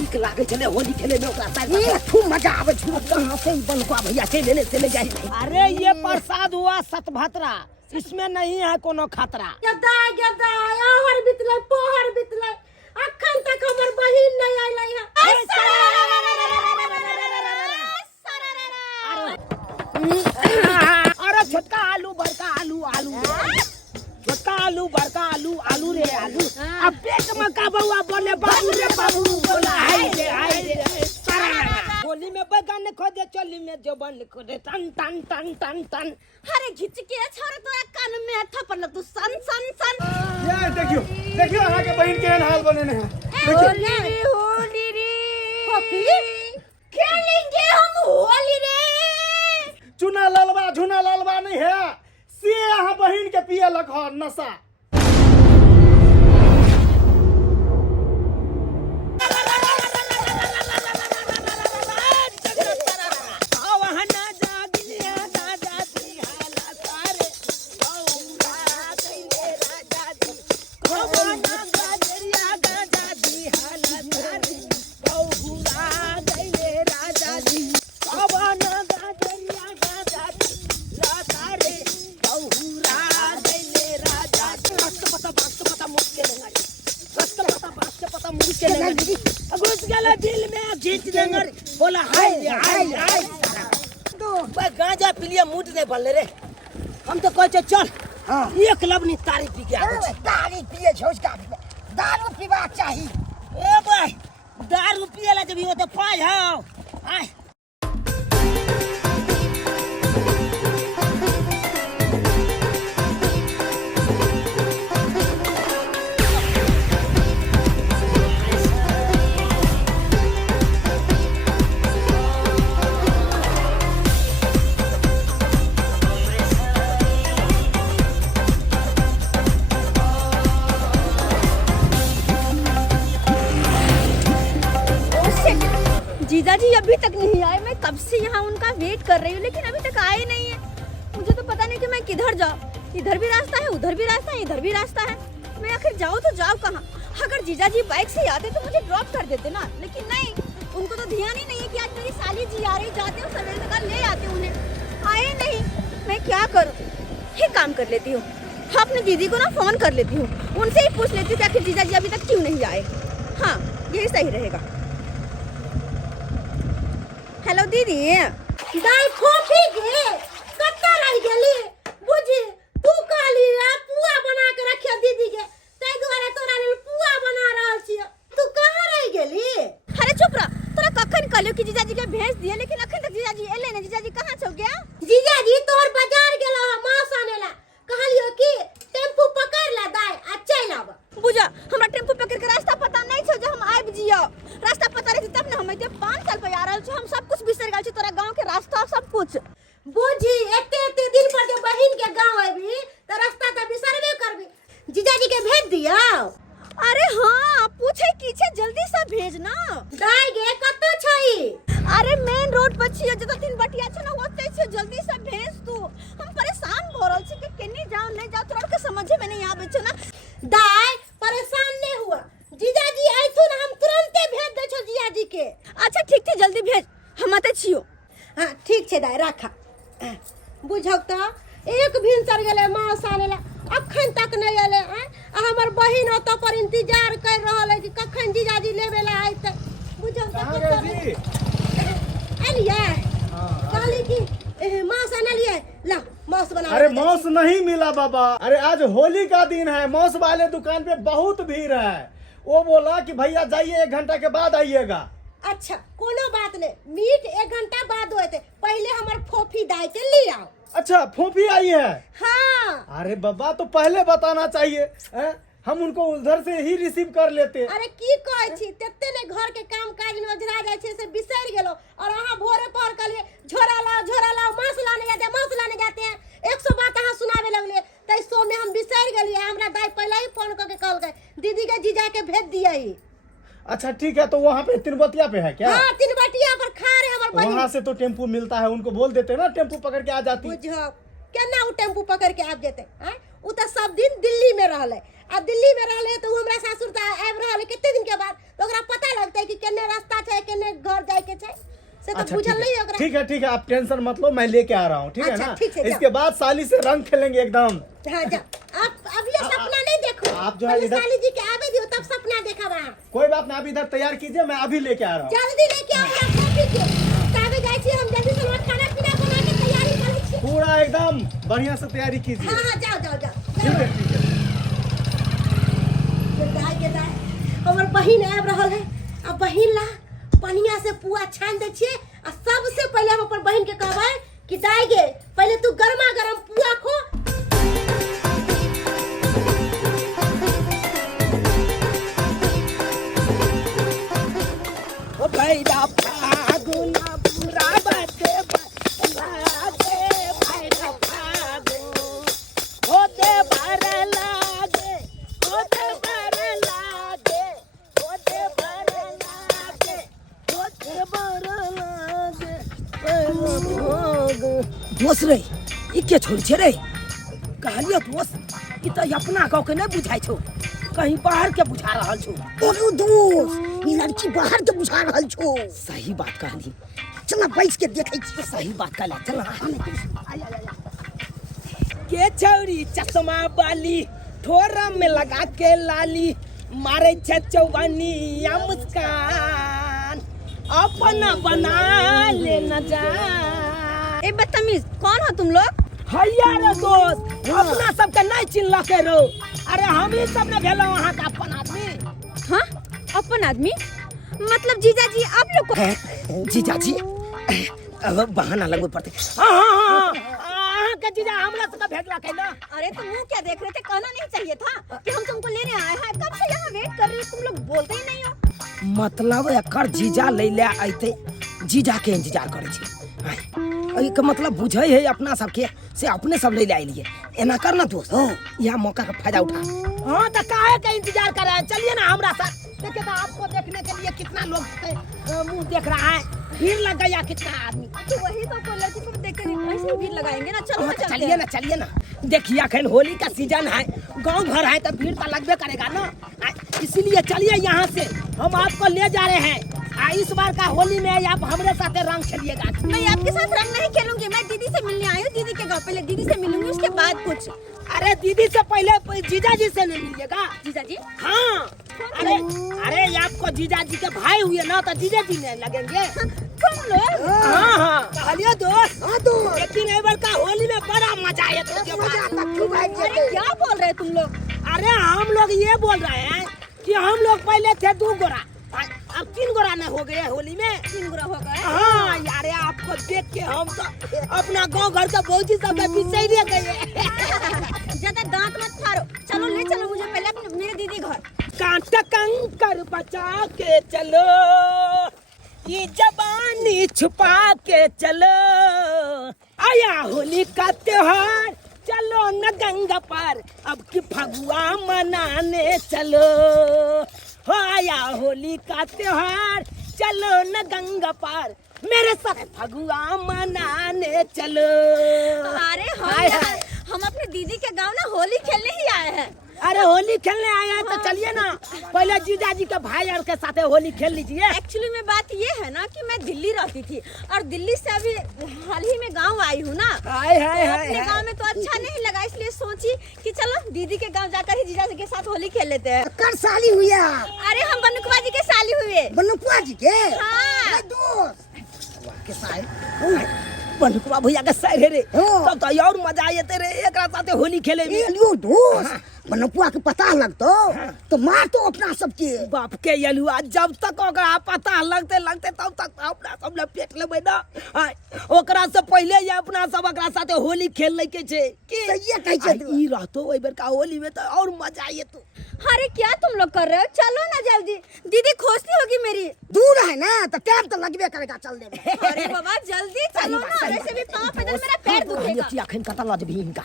नीक लागे चले होली खेले में ओकरा साथ खूब मजा आवे छु। कहां से ई बनकुआ भैया चले जाई। अरे ये प्रसाद हुआ सतभत्रा, इसमें नहीं है कोनो खतरा। गदा गदा आहर बितले पोहर बितले अखन तक हमर बहिन नहीं आइलै है। अरे छोटका आलू बड़का आलू आलू छोटका आलू बड़का आलू आलू रे आलू। अब पेट में का बउआ बोले बाबू रे बाबू बोला हाय रे होली में बैगन खोदे चोली में जवन खोदे टन टन टन टन टन। अरे घिच के छोड़ तोरा कान में थप्पड़ लग तू सन सन सन। ये देखियो देखियो अहाँ के बहिन केहन हाल बनेने हैं। होली रे पपी खेलेंगे हम होली रे। चुना ललवा नहीं है से अहाँ बहिन के पिए लग नशा। दिल में जीत देंगे बोला हाय तो गांजा पी लिया मूड नहीं बल्ले रे। हम तो कहते चल एक लबनी तारी पी के आवे। तारी पिए छोस का दारू पीवा चाहिए। ए भाई दारू पिएला जब हो तो पाई हो आय। जीजा जी अभी तक नहीं आए। मैं कब से यहाँ उनका वेट कर रही हूँ लेकिन अभी तक आए नहीं है। मुझे तो पता नहीं कि मैं किधर जाऊँ। इधर भी रास्ता है, उधर भी रास्ता है, इधर भी रास्ता है। मैं आखिर जाऊँ तो जाऊँ कहाँ? अगर जीजा जी बाइक से आते तो मुझे ड्रॉप कर देते ना, लेकिन नहीं, उनको तो ध्यान ही नहीं है कि आज मेरी साली जी आ रही। जाते हो सवेरे तक ले आते उन्हें, आए नहीं। मैं क्या करूँ? एक काम कर लेती हूँ, अपनी दीदी को ना फोन कर लेती हूँ, उनसे ही पूछ लेती हूँ कि आखिर जीजा जी अभी तक क्यों नहीं आए। हाँ यही सही रहेगा। हेलो दीदी। दाई खोफी गे कत्ता रह गेली बुझी तू काली पुआ बना के रखिया दीदी के तै दुआरे तोरा लेल पुआ बना रहल छी। तू कहां रह गेली? अरे चुप रह। तोरा कखन कहलियो कि जीजाजी के भेज दिए लेकिन अखन तक जीजाजी एले ने। जीजाजी कहां छौ गया? जीजाजी तोर बाजार गेलो ह मांस आनेला। कहलियो कि टेम्पू पकड़ ले दाई आ चल आब। बुझा हमरा टेम्पू पकड़ के रास्ता पता नहीं छौ जे हम आबि जियो। रास्ता पता रहती तब न हम एते 5 साल पे आ रहल छी। हम सब कुछ बिसर गेल छी, तोरा गांव के रास्ता सब कुछ। बुझी एते दिन पर जे बहिन के गांव आबी त रास्ता त बिसरबे करबी। जीजाजी के भेज दियो। अरे हां पूछे की छे जल्दी से भेज ना। दाई गे कत्तो छई? अरे मेन रोड पर छियो जत 3 बटिया छ ना ओते छे। जल्दी से भेज तू। हम परेशान भ रहल छी कि केनी जाओ नहीं जाओ, तोरा के समझे में नहीं आबै छ ना। दाई परेशान नहीं हुआ, जीजाजी आइथुन हम तुरंते भेज दे छो जीजाजी के। अच्छा ठीक छै जल्दी भेज, हम आते छियो। हां ठीक छै दाई राखा। बुझौ त एक भिनसर गेले मां सानेला अखन तक नहीं आले। आ हमर बहिन ओत पर इंतजार कर रहल है कि कखन जीजाजी लेबे ला आइते। बुझौ त जी एलिए कहली कि मांस आनलिए ला मांस बना। अरे मांस नहीं मिला बाबा। अरे आज होली का दिन है, मांस वाले दुकान पे बहुत भीड़ है। वो बोला कि भैया जाइए 1 घंटा के बाद आइएगा। अच्छा कोनो बात नहीं, मीट 1 घंटा बाद होते। पहले हमर फोफी दाई के ले आओ। अच्छा फोफी आई है? हाँ। अरे बाबा तो पहले बताना चाहिए है? हम उनको उधर से ही रिसीव कर लेते। अरे की कहै छी तत्ते ने घर के काम काज में ओझरा जाय छे से बिसर गेलो। और अहाँ भोरे पहर कहलिए झोरा लाओ मांस लाने जाते हैं। 100 बात अहाँ सुनावे लगलिए तै सो में हम बिसर गेलिए। हमरा दाई पहले ही फोन करके कहल गए दीदी के जीजा के भेज दिए। अच्छा ठीक है, तो वहाँ पे तिनबतिया पे है क्या? हाँ तिनबतिया पर खा रहे हमर बहिन। वहाँ से तो टेम्पू मिलता है, उनको बोल देते ना टेम्पू पकड़ के आ जाती। बुझो केना उ टेम्पू पकड़ के आ जेते हैं? उ त सब दिन दिल्ली में रहले। आ दिल्ली में रहले तो हमरा सासुर त आब रहले कितने दिन के बाद तो ओकरा पता लगतै कि केने रास्ता छै केने घर जाय के छै से तो बुझल नहीं ओकरा। ठीक है आप टेंशन मत लो, मैं लेके आ रहा हूँ, ठीक है अच्छा, ना। ठीक है, इसके बाद साली से रंग खेलेंगे एकदम। हां जा आप अब ये सपना नहीं देखो, आप जो है पहले इधर- साली जी के आवे दियो तब सपना देखा वहां। कोई बात ना, आप इधर तैयार कीजिए, मैं अभी लेके आ रहा हूँ। जल्दी लेके आओ ना कॉफी के ताबे जाय छी हम जल्दी से खाना पीना बना के तैयारी करै छी। पूरा एकदम बढ़िया से तैयारी कीजिए। हां जाओ ठीक है। दाई हमर बहिन आब रहल है। अब बहिन ला पनिया से पुआ छान दे छिए आ सबसे पहले हम अपन बहिन के कहबै कि दाई गे पहले तू गरमा गरम पुआ खो। ओ भैरा फागुन पूरा बाटे बाटे भैरा फागुन होते भर लागे होते भर लागे होते भर लागे होते भर लागे दोस्त रे ई के छोड़ छे रे कहलियो दोस्त ई त अपना गाँव के नहीं बुझाई छो, कहीं बाहर के बुझा रहल छो। ओरो दोस्त ई लड़की बाहर के बुझा रहल छो। सही बात कहली, चल बैठ के देखे छी। सही बात कहला, चल के छौरी चश्मा वाली ठोरा में लगा के लाली मारे छे चौबनी या मुस्कान अपना बना ले न जा। ए बदतमीज कौन हो तुम लोग? हैया रे दोस्त अपना सबके नहीं चिन्ह के रो। अरे हम ही सब ने भेलो वहां का अपन आदमी। हां अपन आदमी मतलब जीजा जी आप लोग को जीजा जी अब बहाना लगो पड़ते। हां के जीजा हमला से भेजला कैला। अरे तुम मुंह क्या देख रहे थे, कहना नहीं चाहिए था कि हम तुमको लेने आए हैं। कब से यहाँ वेट कर रही हो, तुम लोग बोलते ही नहीं हो। मतलब एकर जीजा ले ले आते जीजा के इंतजार करे छी। एहि के मतलब बुझे है अपना सबके से अपने सब ले आइलिए। एना करना दोस्त, यह मौका का फायदा उठा। हाँ तो काहे का इंतजार कर रहे हैं, चलिए ना हमरा साथ। देखिए तो आपको देखने के लिए कितना लोग मुंह देख रहा है, भीड़ लग गया कितना आदमी। तो वही तो लड़की को देख कर ऐसे ही भीड़ लगाएंगे ना। चलो तो चलिए ना देखिए अखन होली का सीजन है, गांव भर है तो भीड़ तो लगबे करेगा ना। इसीलिए चलिए यहाँ से हम आपको ले जा रहे हैं। इस बार का होली में आप हमारे साथ रंग खेलिएगा। मैं आपके साथ रंग नहीं खेलूंगी, मैं दीदी से मिलने आई हूँ। दीदी के गाँव पहले दीदी से मिलूंगी, उसके बाद कुछ। अरे दीदी से पहले जीजा जी से नहीं मिलिएगा। जीजा जी? हाँ अरे आपको जीजा जी के भाई हुए ना तो जीजा जी नहीं लगेंगे तुम लोग? हाँ कहलिए दोस्त। हां दोस्त लेकिन एक बार का होली में बड़ा मजा आया तो मजा तक खूब आई अरे क्या बोल रहे तुम लोग? अरे हम लोग ये बोल रहे हैं कि हम लोग पहले थे 2 गोरा, अब 3 गोरा न हो गए होली में। 3 गोरा हो गए? हाँ यार आपको देख के हम तो अपना गांव घर का भौजी सब में पीछे ही रह गए। ज्यादा दांत मत फाड़ो, चलो ले चलो मुझे पहले अपने मेरे दीदी घर। कांटा कंकर बचा के चलो, ये जबानी छुपा के चलो, आया होली का त्योहार चलो न गंगा पार, अब की फगुआ मनाने चलो। हो आया होली का त्योहार चलो न गंगा पार, मेरे साथ फगुआ मनाने चलो। अरे हाय हाँ हाय। हम अपने दीदी के गाँव ना होली खेलने ही आए हैं। अरे होली खेलने आए हैं तो चलिए ना, पहले जीजा जी के भाई और के साथ होली खेल लीजिए। एक्चुअली में बात ये है ना कि मैं दिल्ली रहती थी और दिल्ली से अभी हाल ही में गांव आई हूँ ना। हाय हाय तो हाय अपने गांव में तो अच्छा नहीं लगा, इसलिए सोची कि चलो दीदी के गांव जाकर ही जीजा जी के साथ होली खेल लेते हैं। कर साली हुआ। अरे हम बनुकवा जी के साली हुए। बनुकुआ जी के? हाँ। ए दोस्त के साथ बनुकवा भैया के साथ रे हाँ। तो और मजा आते रे एकरा साथे होली खेले में। ए लियो दोस्त बनुकुआ के पता लगतो तो मार तो अपना सबके। बाप के यलुआ जब तक ओकरा पता लगते तब तक अपना सब ले पेट लेबै ना। ओकरा से पहले ये अपना सब ओकरा साथे होली खेल ले के छे कि सही कहै छै। ई रहतो ओइ बेर का होली में तो और मजा आएतो। अरे क्या तुम लोग कर रहे हो, चलो ना जल्दी, दीदी खोजती होगी मेरी। दूर है ना तो टाइम तो लगबे करेगा चलने में। अरे बाबा जल्दी चलो ना, वैसे भी पाँव पैदल मेरा पैर दुखेगा। कि अखन कता लज भी इनका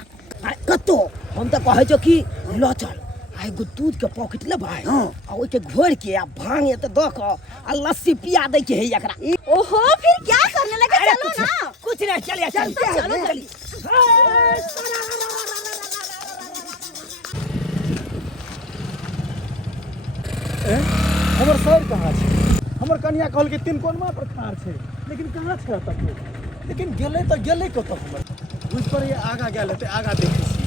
कतो हम तो कहे छो कि ल चल आई गो दूध के पॉकेट ले भाई। हाँ। आ ओइ के घोर के आ भांग एते द के आ लस्सी पिया दे के है एकरा। ओहो फिर क्या करने लगे, चलो ना। कुछ नहीं चलिए चलो, चलिए। हमर सर कहाँ छै? हमर कन्या कहल कि 3 कोनमा पर ठाढ़ छै, लेकिन कहाँ छै तक? लेकिन गेलै तऽ गेलै कतऽ हमर? बुझ पर ये आगा गेल हेतै, आगा देखै छी।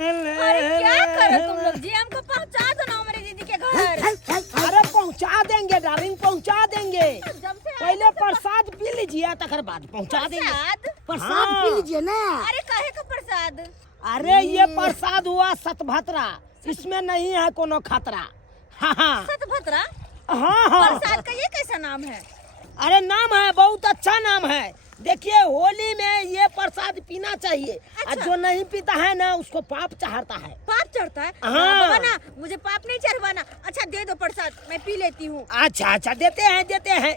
अरे क्या कर रहे हो तुम लोग जी? हमको पहुंचा दो ना हमारे दीदी के घर। अरे पहुंचा देंगे डार्लिंग, पहुंचा देंगे। जब से पहले प्रसाद पी लीजिए, तकर बाद पहुंचा देंगे। प्रसाद? प्रसाद पी लीजिए ना। अरे काहे का प्रसाद? अरे ये प्रसाद हुआ सतभत्रा, इसमें नहीं है कोनो खतरा। हाँ हाँ सतभत्रा? हाँ हाँ। प्रसाद का ये कैसा नाम है? अरे नाम है, बहुत अच्छा नाम है। देखिए होली में ये प्रसाद पीना चाहिए। अच्छा। और जो नहीं पीता है ना उसको पाप चढ़ता है। पाप चढ़ता है? हाँ। बाबा ना, मुझे पाप नहीं चढ़वाना। अच्छा दे दो प्रसाद, मैं पी लेती हूँ। अच्छा अच्छा देते हैं देते हैं।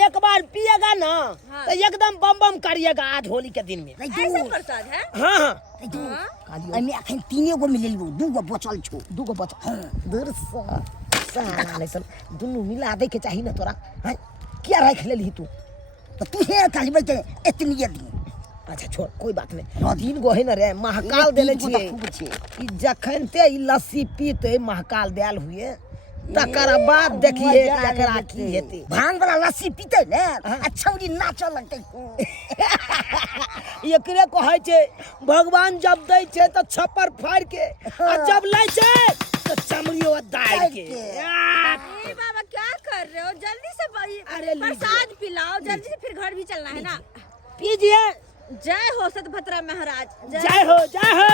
एक बार पिएगा ना हाँ। तो एकदम बम बम करिएगा आज होली के दिन में। ऐसा प्रसाद है? हाँ हाँ। एमे अखन 3 गो मिलेलियो, 2 गो बचल छो। 2 गो बचा। दूर सा दुनू मिला दे के चाहिए ना तोरा। हाँ? क्या रख ले तू? तो तू हे कहबे के एतनी दी। अच्छा छोड़, कोई बात नहीं। 3 गो है ना रे, महाकाल देले छिए। ई जखन ते ई लस्सी पीते महाकाल देल हुए, तकर बाद देखिए एकरा की हेते। भांग वाला लस्सी पीते ने, अच्छा उरी नाच लगते। एकरे कहै छै भगवान जब दै छै त छप्पर फाड़ के, आ जब लै छै तो चमड़ियो दाइ के। अरे बाबा क्या कर रहे हो? जल्दी से अरे लीजिए। प्रसाद पिलाओ, जल्दी से फिर घर भी चलना है ना। पीजिए। जय हो सतभत्रा महाराज। जय हो जय हो।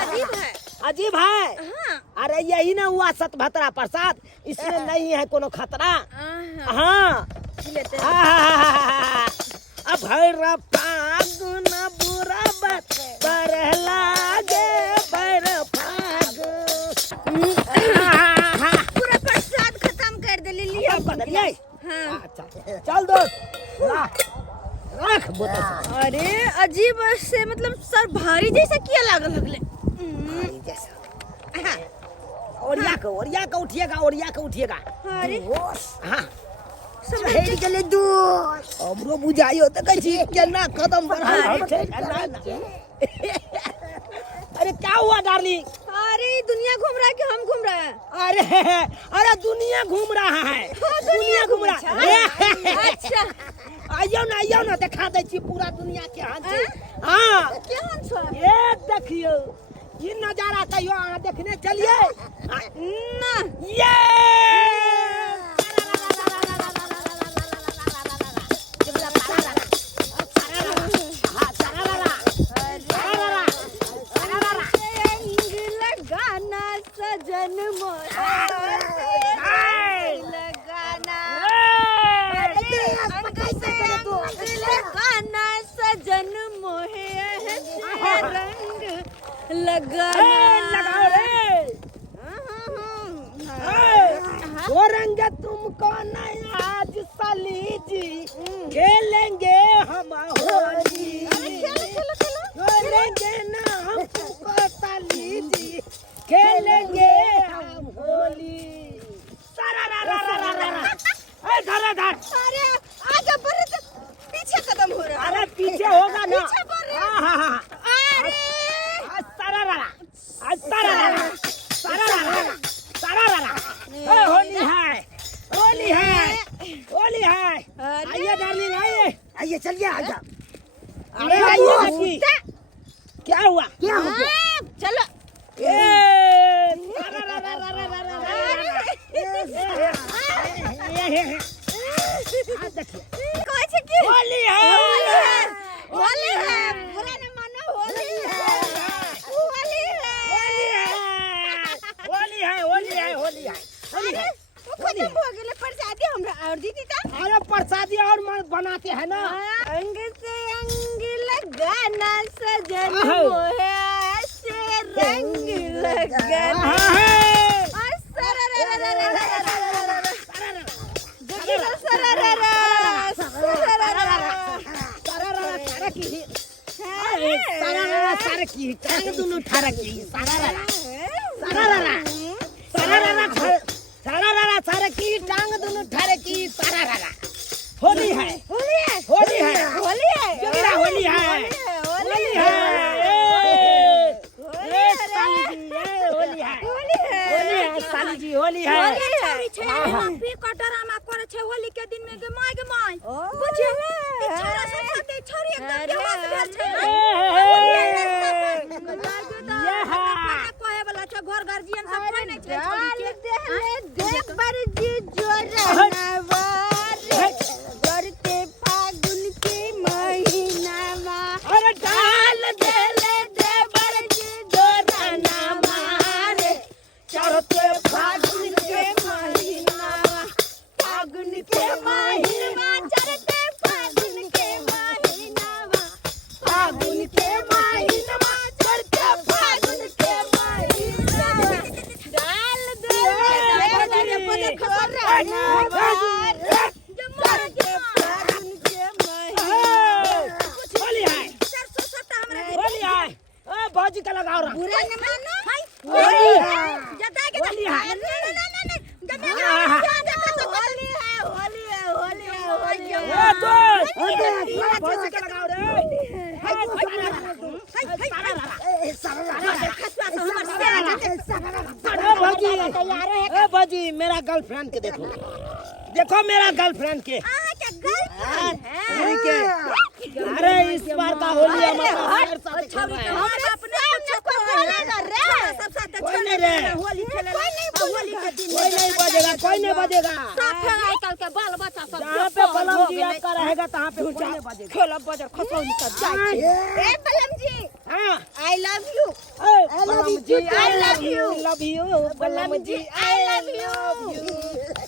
अजीब है। अजीब है। हाँ। अरे यही ना हुआ सतभत्रा प्रसाद, इसमें नहीं है कोनो खतरा। हाँ। हाँ पी लेते हैं। अब भैर फागुन बुरा बर लागे भैर फागुन। पूरा प्रसाद खत्म कर दे लिया। हाँ। अच्छा चल दोस्त ला, रख बोतल। अरे अजीब से मतलब सर भारी जैसा किया लागल लगले। जैसा ओरिया के उठिएगा, ओरिया के उठिएगा। अरे हाँ हेरी गेले दोस्त। हमरो बुझाइयो त कहै छी केना कदम बढ़ा छै। अरे क्या हुआ डार्लिंग? अरे दुनिया घूम रहा है कि हम घूम रहे हैं? अरे दुनिया घूम रहा है। दुनिया घूम रहा है। अच्छा आइयो ना दिखा दे छी पूरा दुनिया के हाल छै। हाँ केहन छ? ये देखियो ये नजारा कहियो अहाँ देखने चलिए ना ये। लगाना सजन मोहे लगाना लगाना सजन मोहे रंग लगाना। लगाओ रे। वो रंग तुमको नहीं आज साली जी, खेलेंगे हम होली। खेलेंगे ना हम तुमको साली जी, खेलेंगे हम होली। धर। अरे आगे बढ़ तो पीछे कदम हो रहा है। अरे पीछे होगा ना। पीछे बढ़ रहे हैं। हाँ। अरे होली है। आइए डार्लिंग आइए। आइए चलिए आजा। अरे आइए लकी। क्या हुआ? क्या हो गया? चलो होली है। होली है। बुरा न मानो, होली है। होली है। अरे वो खत्म हो गेले प्रसादी हमरा और दीदी ता। अरे प्रसादी और बनाते हैं ना। अंग से अंग लगाना सजन आहो। मोहे से रंग लगाना। होली है। साली जी होली है। छोरी छे पी कटरामा करे छे होली के दिन में गे माय बुझे ई छोरा सब साथे छोरी एकदम बेहोश भेल छे ये कहे वाला छे घर गार्जियन सब कोई नहीं छे छोरी के देख बर जी जोरनावा करते फागुन के महीनावा अरे डाल देले देवर जी जोरनावा रे चढ़ते फागुन के महीनावा फागुन के महीनावा चढ़ते फागुन के महीनावा फागुन के महीनावा चढ़ते फागुन के महीनावा डाल दे पदर खबर जमर के फागुन के महीनावा होली है सरसों सटा हमरा होली है ओ बाजी का लगाओ रहा बुरा न मानो हाय होली है जता के होली है होली है ए तो बाजी का लगाओ रे ए बाजी मेरा गर्लफ्रेंड के देखो देखो मेरा गर्लफ्रेंड के अरे इस बार का होली कोई नहीं बजेगा बाल बच्चा सब जहाँ पे बलम जी आपका रहेगा तहाँ पे कोई नहीं बजेगा खेलब बजर खसौनी सब जाए ए बलम जी हाँ आई लव यू बलम जी I love you. Love you बलम जी I love you.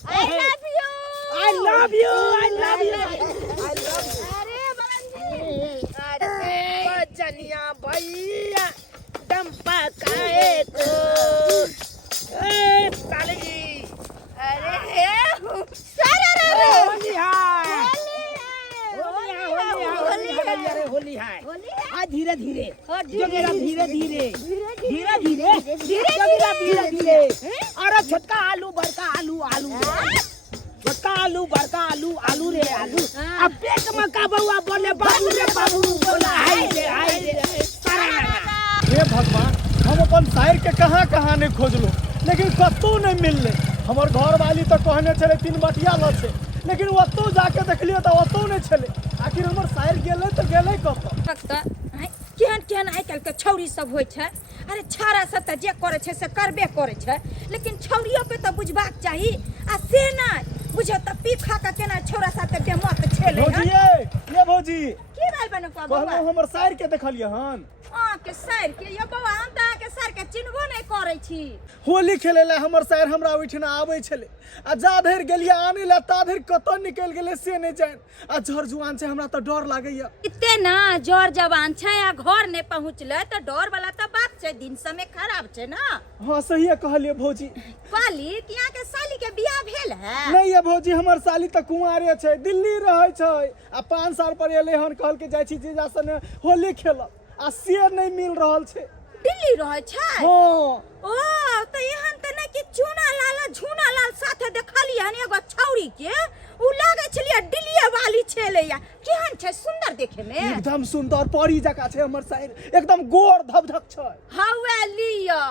I love you. I love you I love you अरे बलम जी बजनिया भैया डंपा खाए तो ए साले जी अरे सारा रे होली है होली है आज धीरे धीरे जोगेरा धीरे धीरे धीरे धीरे जोगेरा धीरे धीरे अरे छोटका आलू बड़का आलू आलू छोटका आलू बड़का आलू आलू रे आलू अब पेट में का बउआ बोले बाबू रे बाबू बोला हाय रे सारा हे भगवान हम अपन शायर के कहाँ कहाँ नहीं खोजलो लेकिन कतौ नहीं मिलले हमर घर वाली तो कहने चले 3 बटिया ल छे लेकिन ओतौ जाके देखलियो तो ओतौ नहीं छले आखिर हमर शायर गेले तो गेले कत केहन केहन आइ काल्हि के छौरी सब होइ छै अरे छौरा सब तऽ जे करे छै से करबे करे छै लेकिन छौरियो के तऽ बुझबाक चाही आ से नहि बुझो तऽ पी खा के केना छौरा साथे बेमत छेले भौजी ये भौजी की भाई बने को कहलो हमर शायर के देखलियो हन के सर के यो बाबा हम तऽ के सर के चिन्हबो नहि करै छी होली खेले ला हमर शायर हमरा ओइठना आबै छले आ जा धर गेलिया आने ला ता धर कत निकल गेले से नहीं जान आ झर जुआन से हमरा तो डर लागैया इते ना जोर जवान छै आ घर ने पहुँचले तो डर वाला तो बात छै दिन समय खराब छै ना हां सही कहलिए भौजी कहली कि यहाँ के साली के बियाह भेल है नहीं ये भौजी हमर साली त कुंवारे छै दिल्ली रहै छै आ 5 साल पर एले हन कहल के जाय छी जीजा सने होली खेलब आ से नहीं मिल रहल छै दिल्ली रहै छै हां ओ तो एहन त नहीं कि चूना लाल झूना लाल साथे देखलिए हन एगो छौरी के उ लागे छलिए दिल्ली वाली छेले या केहन छै सुंदर देखे में एकदम सुंदर परी जका छै हमर शायर एकदम गोर धबधक छै हवे लिया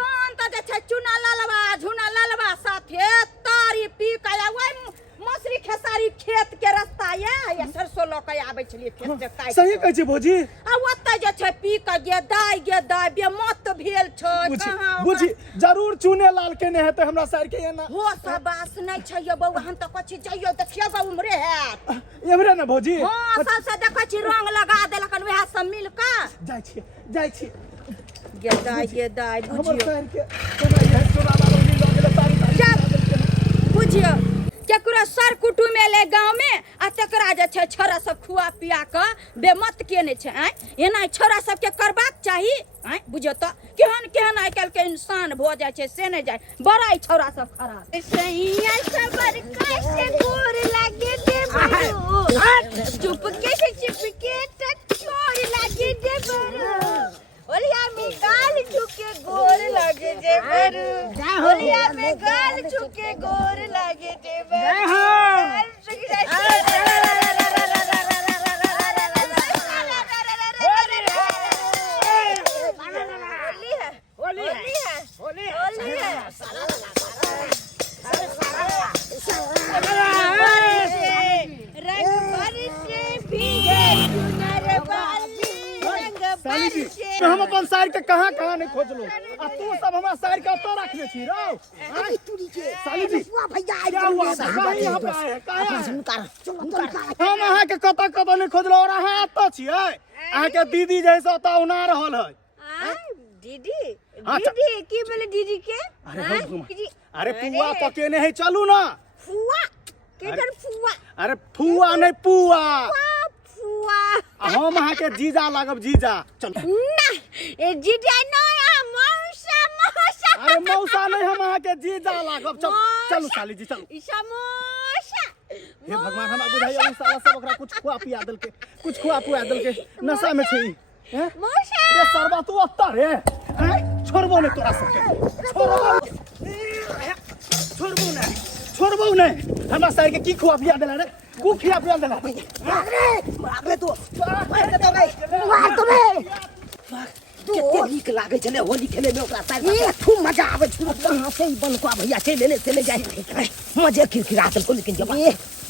तहन त जे छै चूना लालवा झूना लालवा साथे तारी पी के ओइ मसरी खेसारी खेत के रास्ता या सरसों ल के आबै छलिए खेत से काट सही कहै छै भौजी आ ओतै जे छै पी के गे दाय बेमत भेल छै बुझी जरूर चूने लाल के ने हेतै हमरा शायर के एना हो सब बास नै छै यो बौआ हम त कछि जइयो देखियो बा उमरे हैत एमरे ना भौजी हां सबसे देखै छी रंग लगा देलकन वएह सब मिल के जाय छी गे दाय हमर बुझियो शायर के केना यह चोरा वाला उड़ी ल गेल तारी बुझियो केकरो सर कुटुम एले गांव में आ तकरा जे छै छोरा सब खुआ पिया के बेमत केने छै एना छोरा सब के करबाक चाही बुझियो त केहन केहन आइ काल्हि के इंसान भ जाय छै से नहीं जाय बड़ा छोरा सब खराब सैया सबर कैसे गोर लागे दे बरू चुपके से चिपके तक चोर लागे दे बरू ओलिया में गाल झुके गोर लागे दे बरू ओलिया में गाल झुके गोर लागे दे बरू होली है में हम अपन साइर के कहाँ कहाँ नहीं खोजलो आ तू सब हमरा साइर के तो रखले छी रो अरे तुरी के साली जी बुआ भैया क्या हुआ कहाँ यहाँ पे आए हैं कहाँ अपना आए सुन हैं? कर चलो कर हम अहाँ के कत कत नहीं खोजलो और अहाँ एतऽ छियै अहाँ के दीदी जैसा ओतऽ उना रहल है दीदी हाँ, दीदी की बोले दीदी के अरे हाँ? हम दीदी, अरे पुआ पकेने है चलू ना फुआ केकर फुआ अरे फुआ नहीं पुआ फुआ हम अहाँ के जीजा लागब जीजा चल ना ए जीजा नया मौसा मौसा अरे मौसा नहीं हम अहाँ के जीजा लागब चल चलू साली जी चलू समोसा हे भगवान हमरा बुझाइए उ साला सब ओकरा कुछ खुआ पिया देलके कुछ खुआ पिया देलके नशा में छै हैं मौसा रे सरबा तू अत्ता रे हैं छोड़बो ने तोरा सबके छोड़बो ने हमरा साइर के की खुआ पिया देला रे कु खिया पिया देला मारे तो मार के तो नहीं मार तो नहीं कितने नीक लागे छले होली खेले में ओकरा साइड ए खूब मजा आवे छ कहां से ही बनकुआ भैया चले जाए मजे खिरखिरा को लेकिन जब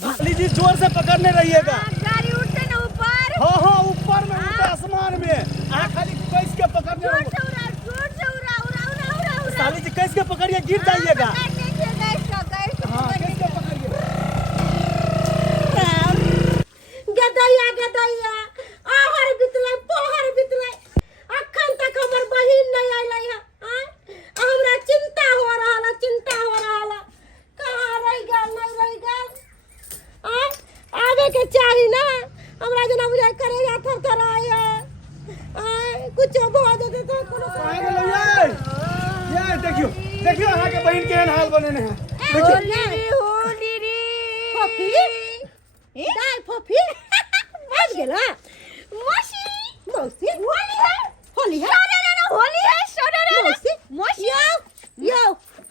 साली जी जोर से पकड़ने रहिएगा गाड़ी उठे ना ऊपर हाँ ऊपर में उड़ते आसमान में आ खाली कैस के पकड़ने जोर रहो से उड़ा साली जी कैस के पकड़िए गिर जाइएगा हाँ कैस के पकड़िए गदैया आहर बितले पहर बितले अखन तक हमर बहिन नहीं आइले है हमरा चिंता हो रहल कहां रह गेल नहीं रह गेल आवे के चाही ना हमरा जना बुझाय करे या थर आया कुछ हो जाते तो कोनो कहाँ गेलो ये देखियो अहाँ के बहिन केहन हाल बनेने हैं देखियो होली रे फफी दाई फफी मज गेला मौसी होली है मौसी यो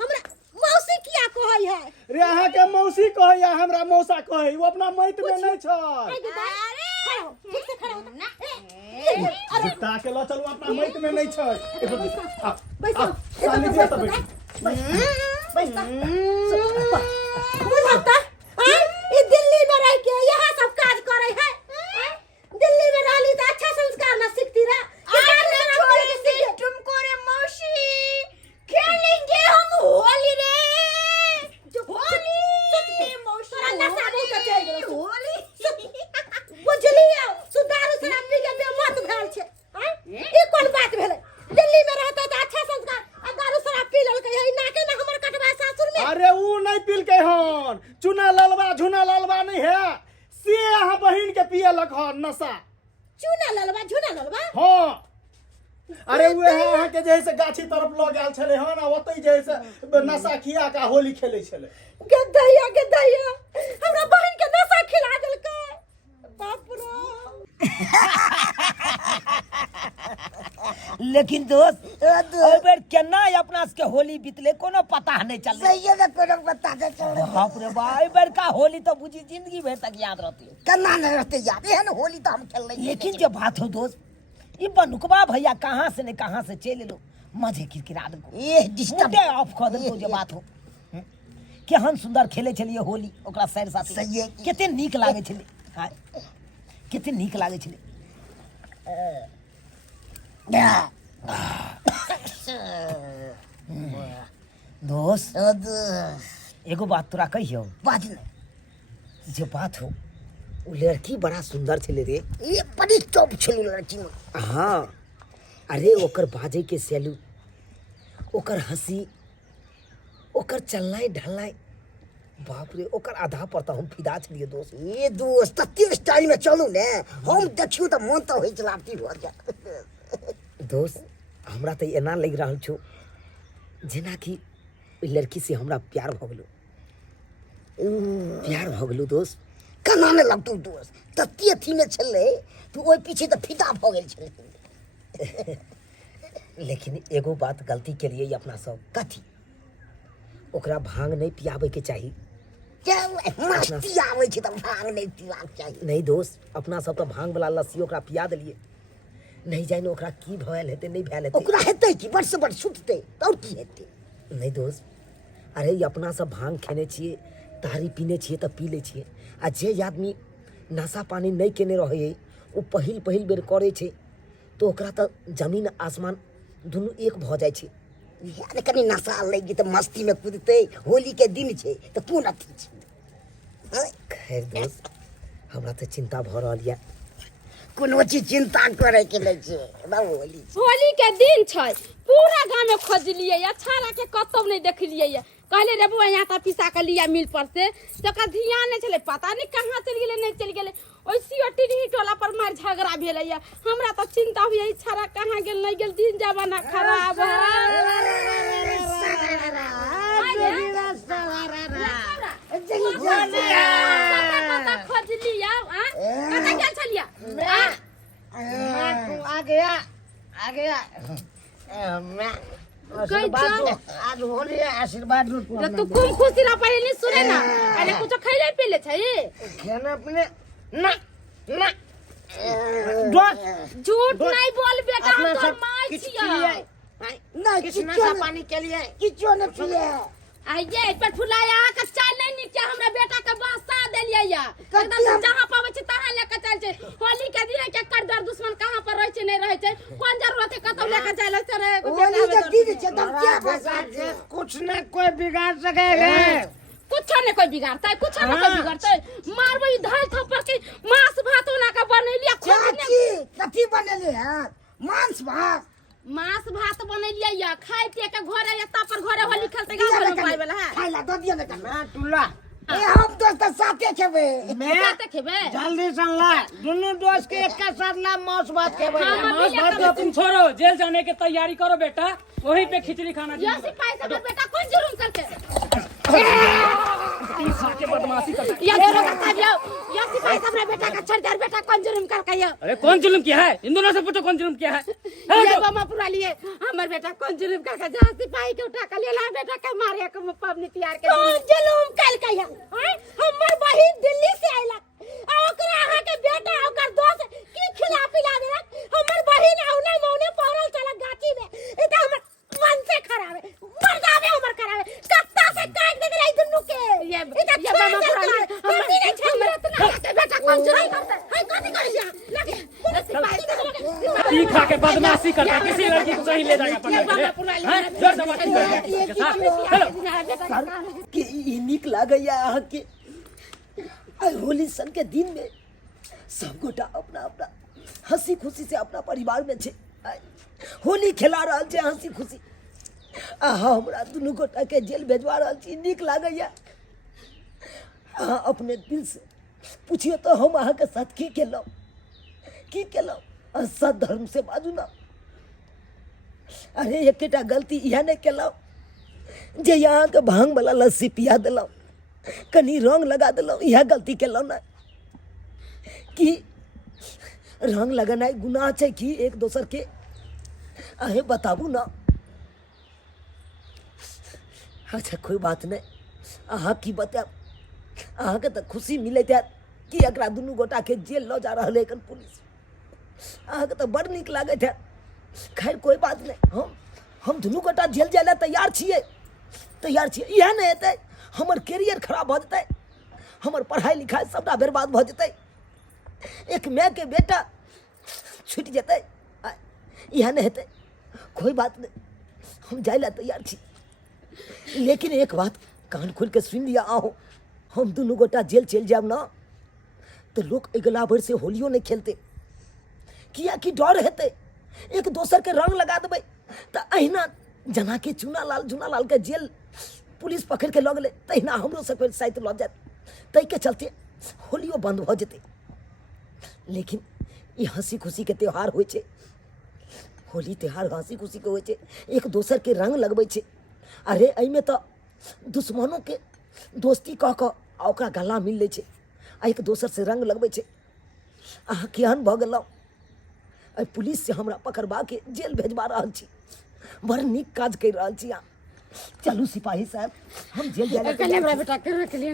हमरा मौसी किया कहै है रे अहाँ के मौसी कहे या हमरा मौसा कहे वो अपना मैत में नहीं छ ठीक से खड़ा हो ना जिता के लो चलू अपना मैत में नहीं छ बैठो साली जी तो बुझता ई दिल्ली में रह के यहाँ सब काज करे है दिल्ली में रहली तो अच्छा संस्कार न सीखती रहा तुमको रे मौसी खेलेंगे हम होली रे होली मौसी नशा बहुत चल गयो होली बुझलियो सुधारू से अपनी के बेमत भेल छे ई कोन बात भेले दिल्ली में रहता तो अच्छा संस्कार आ दारू शराब पी ललकै है नाके ना हमर कटवा सासुर में अरे ऊ नहीं पिल के हन चुना ललवा नहीं है से अहाँ बहिन के पिए लख नशा चूना ललवा हाँ अरे वो अहाँ के जैसे गाछी तरफ लग गेल छले हन आ ओतै जैसे नशा खिया का होली खेले छले गदैया हमरा बहन के नशा खिला देलकै बाप रे लेकिन दोस्त एहि बेर केना अपना के होली बीतले कोनो पता नहीं चलले सही है कोनो पता नहीं चल बाप रे बा एहि बेर का होली तो बुझी जिंदगी भर तक याद रहती कन्ना नहीं रहते याद है ना होली तो हम खेल रहे लेकिन जो बात हो दोस्त ये बनुकबा भैया कहाँ से ने कहाँ से चले लो मजे किरकिरा दो ये डिस्टर्ब ऑफ कर दो जो बात हो केहन सुंदर खेले छलिए होली ओकरा सैर साथी सही है। कते नीक लागे छले हां कते नीक लागे छले दोस्त एगो बात तोरा कहियो बात नहीं जो बात हो वो लड़की बड़ा सुंदर छले रे ये बड़ी चौप छलू लड़की में हाँ अरे ओकर बाजे के सैलू ओकर हंसी ओकर चलनाई ढलनाई बाप रे ओकर आधा पर तो हम फिदा छलिए दोस्त ये दोस्त तत्ते स्टाइल में चलू ने हम देखियो तो मन तो होई चलाती हो जा दोस्त हमरा तो एना लग रहा छो जेना कि ओइ लड़की से हमरा प्यार भ गेलो दोस्त कना ने लगतौ दोस्त तत्ते थी में चले तू ओइ पीछे तो फिदा भ गेल छले लेकिन एगो बात गलती के लिए अपना सब कथी ओकरा भांग नहीं पियाबे के चाहिए क्या मस्ती आवे छै त भांग नहीं पीबाक चाहिए नहीं दोस्त अपना सब तो भांग वाला लस्सी ओकरा पिया दिलिए नहीं जाने ओकरा की भयल हेते नहीं भयल हेते ओकरा हेतै कि बड़ से बड़ छुटतै और की हेतै नहीं दोस्त अरे ये अपना सब भांग खेने छिए तारी पीने छिए तो पी ले छिए आ जे आदमी नशा पानी नहीं केने रहे वो पहिल बेर करे छे तो ओकरा तो जमीन आसमान दुनू एक भऽ जाइ छै। यार कनी नशा लगी तो मस्ती में कूदते, होली के दिन छे तो कोन अथी छै। खैर दोस्त, हमरा तो चिंता भऽ रहल यऽ। कोनो चीज चिंता करे के नहीं छै, होली के दिन छै, पूरा गांव में खोजलिए या छाड़ा के कतौ नहीं देखलिए। कहले रे बुआ यहाँ पिसा के लिया मिल पर से, तकर ध्यान नहीं चले, पता नहीं कहाँ चल गेले नहीं चल गेले। ओइ सियोटी नहीं टोला पर मार झगड़ा भेले या। हमरा तो चिंता हुई है छाड़ा कहाँ गेल नहीं गेल, दिन जमाना खराब है। खोज लिया कतऽ गेल छलिया? आ गया मैं आज होली आशीर्वाद तू खूब खुशी रह पहले नहीं सुने ना, अरे कुछ खैले पीले छै खाना पीने ना ना झूठ नहीं बोल बेटा, हम तो माय छियै ना किछु नशा पानी के लिए किछो न पिए। आइए पर फुलाया का चाय नहीं निकया, हमरा बेटा के बहसा देलियै या एकदम जहां पावे छै तहां लेके चल छै। होली के दिन के कर दर दुश्मन कहां पर रहै छै नहीं रहै छै, कोन जरूरत है कतौ लेके चल छै रे। होली के दिन छै तब क्या फसाद छै, कुछ न कोई बिगाड़ सकेगा। कुछ नहीं कोई बिगाड़ता है, कुछ नहीं कोई बिगाड़ता है। मारबो धाय थप्पड़ के मांस भात ओना का बनैलिया चाची कथी बनेले है? मांस भात मांस भात बनैलिया या खाइ पिए के घरे एता पर घरे होली खेलते गांव में पाइ वाला है। खाइला दो दिया न ना टुल्ला ए हम दोस्त साथे खेबे, मैं साथे खेबे जल्दी चलला दोनों दोस्त के एक साथ ला मांस भात खेबे। मांस भात तो तुम छोड़ो, जेल जाने की तैयारी करो बेटा, वहीं पे खिचड़ी खाना। ये सिपाही सब बेटा कौन जुर्म करके के बदमाशी कर या दोनों का काबियो या सिपाही सब बेटा का छोड़ दे, बेटा कौन जुर्म करके ये? अरे कौन जुल्म किया है? इन दोनों से पूछो कौन जुल्म किया है? ये बाबा पूरा लिए हमर बेटा कौन जुर्म करके जा सिपाही के उठा के लेला बेटा के मारे के पबनी तैयार के कौन जुल्म कल के है? हमर बहिन दिल्ली से आइला आ ओकरा अहाँ के बेटा ओकर दोस्त की खिला पिला देलक। हमर बहिन औने मौने पहरल चलक गाछी में, ई त हमर मन से खराब है, मर्दावे हमर खराब है। कत्ता से काट दे रे दुनु के ये बाबा पूरा हमर नहीं छमरत ना के बेटा कौन जुर्म करता है? कथि करिया पी खा के बदमाशी करता है, किसी लड़की को कहीं ले जाएगा पकड़ कि ई नीक लागैया अहाँ के आई होली सन के दिन में सब गोटा अपना अपना हंसी खुशी से अपना परिवार में छे होली खेला रहल छे हंसी खुशी। हमरा दुनू गोटा के जेल भेजवा रहल छी, नीक लागैया। अहाँ अपने दिल से पूछिए तो हम अहाँ के साथ की केलहुँ सत धर्म से बाजू ना। अरे एकेटा गलती इएह नहीं केलहुँ जे यहाँ के भांग वाला लस्सी पिया दिलहुँ, कनी रंग लगा दिलहुँ, इएह गलती केलहुँ ना। कि रंग लगाना गुनाह छै कि एक दोसर के? अहे बताबू ना। अच्छा कोई बात नहीं, अहाँ की बताब, अहाँ के तो खुशी मिलत है कि एकरा दुनू गोटा के जेल ल जा रहल है पुलिस, अहाँ के तो बड़ नीक लागत है। खैर कोई बात नहीं, हम दुनू गोटा जेल जाए ला तैयार छियै। इएह नहीं हेतै हमर कैरियर खराब भऽ जेतै, हमर पढ़ाई लिखाई सबटा बर्बाद भऽ जेतै, एक माय के बेटा छूट जेतै, इएह नहीं हेतै। कोई बात नहीं, हम जाए ला तैयार छी। लेकिन एक बात कान खोल के सुन लिया, आओ हम दुनू गोटा जेल चल जाब ना तो लोग अगला भर से होलियो नहीं खेलते, किया कि डर हेतै एक दोसर के रंग लगा देबै तो अहिना जना के जूना लाल के जेल पुलिस पकड़ के लग ले, तहिना हमरो सबके साथ लग जात, तै के चलते होलियो बंद भऽ जेतै। लेकिन ये हंसी खुशी के त्यौहार होइ छै, होली त्यौहार हंसी खुशी के होइ छै, एक दोसर के रंग लगबै छै। अरे एहिमे तो दुश्मनों के दोस्ती कह कऽ आ ओकरा गला मिल लै छै, आ एक दोसर से रंग लगबै छै। अहाँ केहन भऽ गेलहुँ, एहि पुलिस से हमरा पकड़बा के जेल भेजबा रहल छी, बड़ नीक काज कर रहल छी अहाँ। चलू सिपाही साहब हम जेल जाए बेटा के रख लिए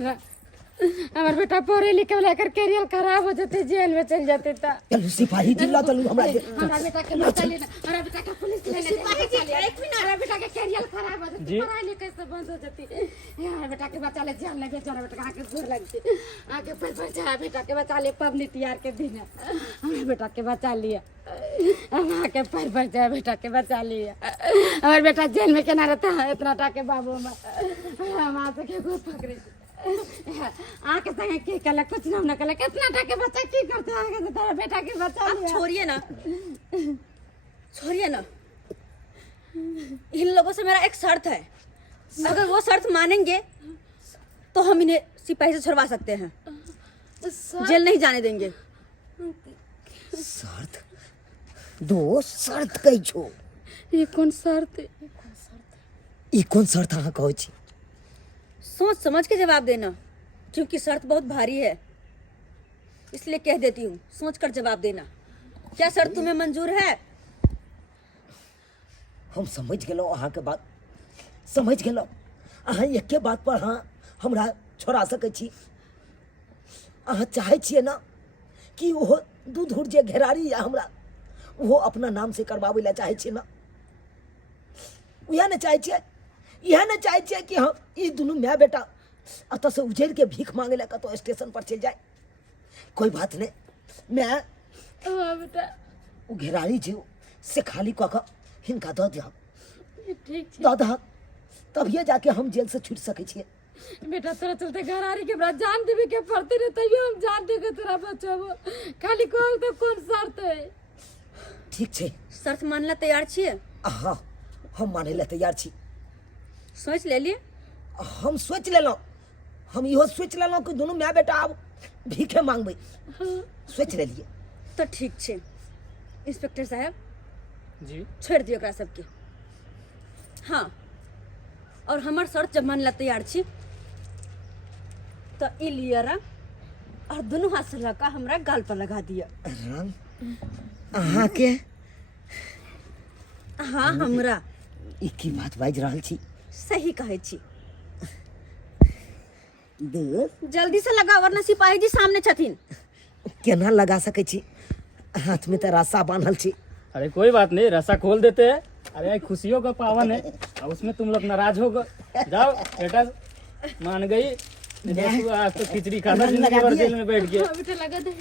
हमार बेटा पढ़े लिखे लेकर कैरियर खराब हो जाते, जेल में चल जाते ता। चलू सिपाही जिला चलू हमरा हमारा बेटा के बचा लेना, हमारा बेटा का पुलिस ले सिपाही जी एक मिनट, हमारा बेटा के कैरियर खराब हो जाती, पढ़ाई लिखाई सब बंद हो जाती। हमारा बेटा के बचा ले, जेल में बेचारा बेटा आके जोर लगती, आके बचा बेटा के बचा ले, पबनी तिहार के दिन हमारे बेटा के बचा लिया, हम आके पर जाए बेटा के बचा लिया। हमारे बेटा जेल में केना रहता है इतना टाके बाबू में, हम आके के को पकड़े आके संगे की कल कुछ ना कल कितना टाके बच्चा की करते आगे से तेरा बेटा के बचा लिया। छोड़िए ना, छोड़िए ना, इन लोगों से मेरा एक शर्त है, अगर वो शर्त मानेंगे तो हम इन्हें सिपाही से छुड़वा सकते हैं, जेल नहीं जाने देंगे। शर्त दोस्त शर्त कई छो ये कौन शर्त है? ई कौन शर्त अहाँ कहै छी? सोच समझ के जवाब देना, क्योंकि शर्त बहुत भारी है, इसलिए कह देती हूँ, सोच कर जवाब देना। क्या शर्त तुम्हें मंजूर है? हम समझ गेलहुँ अहाँ के बात, समझ गेलहुँ। अहाँ एके बात पर हाँ हमरा छोड़ा सकै छी। अहाँ चाहै छियै ना कि ओहो दूध हुर जे घेरारी या हमरा वो अपना नाम से करवाबै ला चाहै छियै ना? उएह ने चाहै छियै, इएह ने चाहै छियै कि हम ई दुनू माय बेटा अतऽ से उजैर के भीख मांगे ला कतौ स्टेशन पर चलि जाए। कोई बात नहीं, मैं बेटा ओ घेरारी जे से खाली कऽ कऽ हिनका दऽ देब, ठीक दऽ दहक, तभिए जाके हम जेल से छूट सकै छियै। बेटा तोरा चलते घरारी के बड़ा जान देवे के पड़ते रे, तैयो हम जान दे के तोरा बचाबो, खाली कॉल तो कौन शर्त है? ठीक छै, शर्त मानला तैयार छिए? हाँ हम मानै ला तैयार छी। सोच ले लिए? हम सोच लेलहुँ, हम इहो सोच लेलहुँ कि दुनू माय बेटा आब भीखे मांगबै, सोच लेलियै। तो ठीक छै इंस्पेक्टर साहब, जी छोड़ दियो एकरा सबके। हाँ, और हमार शर्त जब मानला तैयार छी तो ई लियरा और दोनों हाथ से लगा हमरा गाल पर लगा दिया। रंग अहाँ के? हाँ हमरा। ई की बात बाजि रहल छी? सही कहे छी। दोस्त जल्दी से लगा वरना सिपाही जी सामने छथिन। केना लगा सकै छी? हाथ में तो रास्ता बांधल छी। अरे कोई बात नहीं, रस्सा खोल देते हैं। अरे यार खुशियों का पावन है, अब उसमें तुम लोग नाराज हो गए। जाओ बेटा, मान गई, नहीं तो आज तो खिचड़ी खाना जिंदगी भर जेल में बैठ गया। बेटा लगा दे।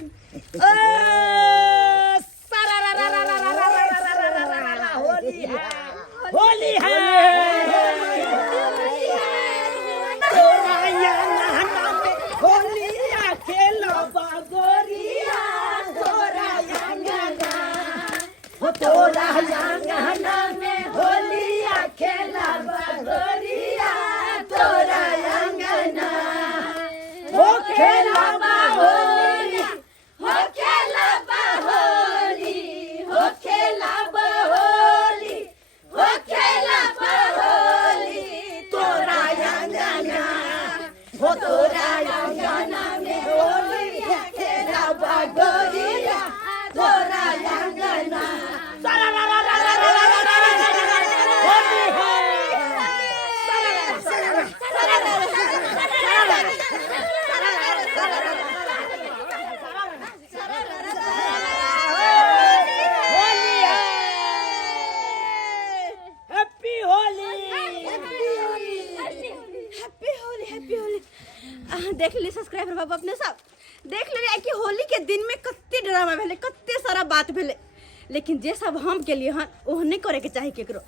होली है, होली है, होलिया खेलो बागोरिया, तोरा अंगना में होलिया खेला बागोरिया, तोरा अंगना हो खेला बाहोली, हो खेला बाहोली, हो खेला बाहोली, हो खेला बाहोली, तोरा अंगना हो, तोरा अंगना में होलिया खेला बागोरिया, तोरा अंगना। देख ली सब्सक्राइबर बाबू अपने सब देख ले कि होली के दिन में कत्ते ड्रामा भेले, कत्ते सारा बात भेले, लेकिन जे सब हम के लिए हन वो नहीं करे के चाहे केकरो।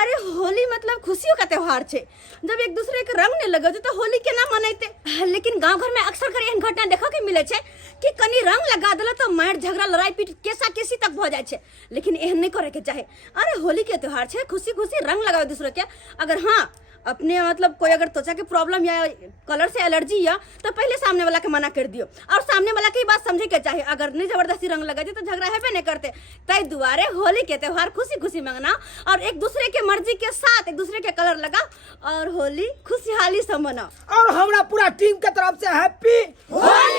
अरे होली मतलब खुशियों का त्योहार छे, जब एक दूसरे के रंग ने लगे तो होली के ना मनैते। लेकिन गांव घर में अक्सर कर एहन घटना देखा के मिले छे कि कनी रंग लगा देला तो मार झगड़ा लड़ाई पीट केसा केसी तक हो जाए छे, लेकिन एहन नहीं करे के चाहे। अरे होली के त्योहार छे, खुशी खुशी रंग लगाओ दूसरे के। अगर हाँ अपने मतलब कोई अगर त्वचा के प्रॉब्लम या कलर से एलर्जी या तो पहले सामने वाला के मना कर दियो, और सामने वाला की बात समझे के चाहे। अगर नहीं जबरदस्ती रंग लगा तो झगड़ा हेबे नहीं करते। तय दुआरे होली के त्योहार खुशी खुशी मंगना और एक दूसरे के मर्जी के साथ एक दूसरे के कलर लगा और होली खुशहाली से मनाओ। और हमरा पूरा टीम के तरफ से हैप्पी होली।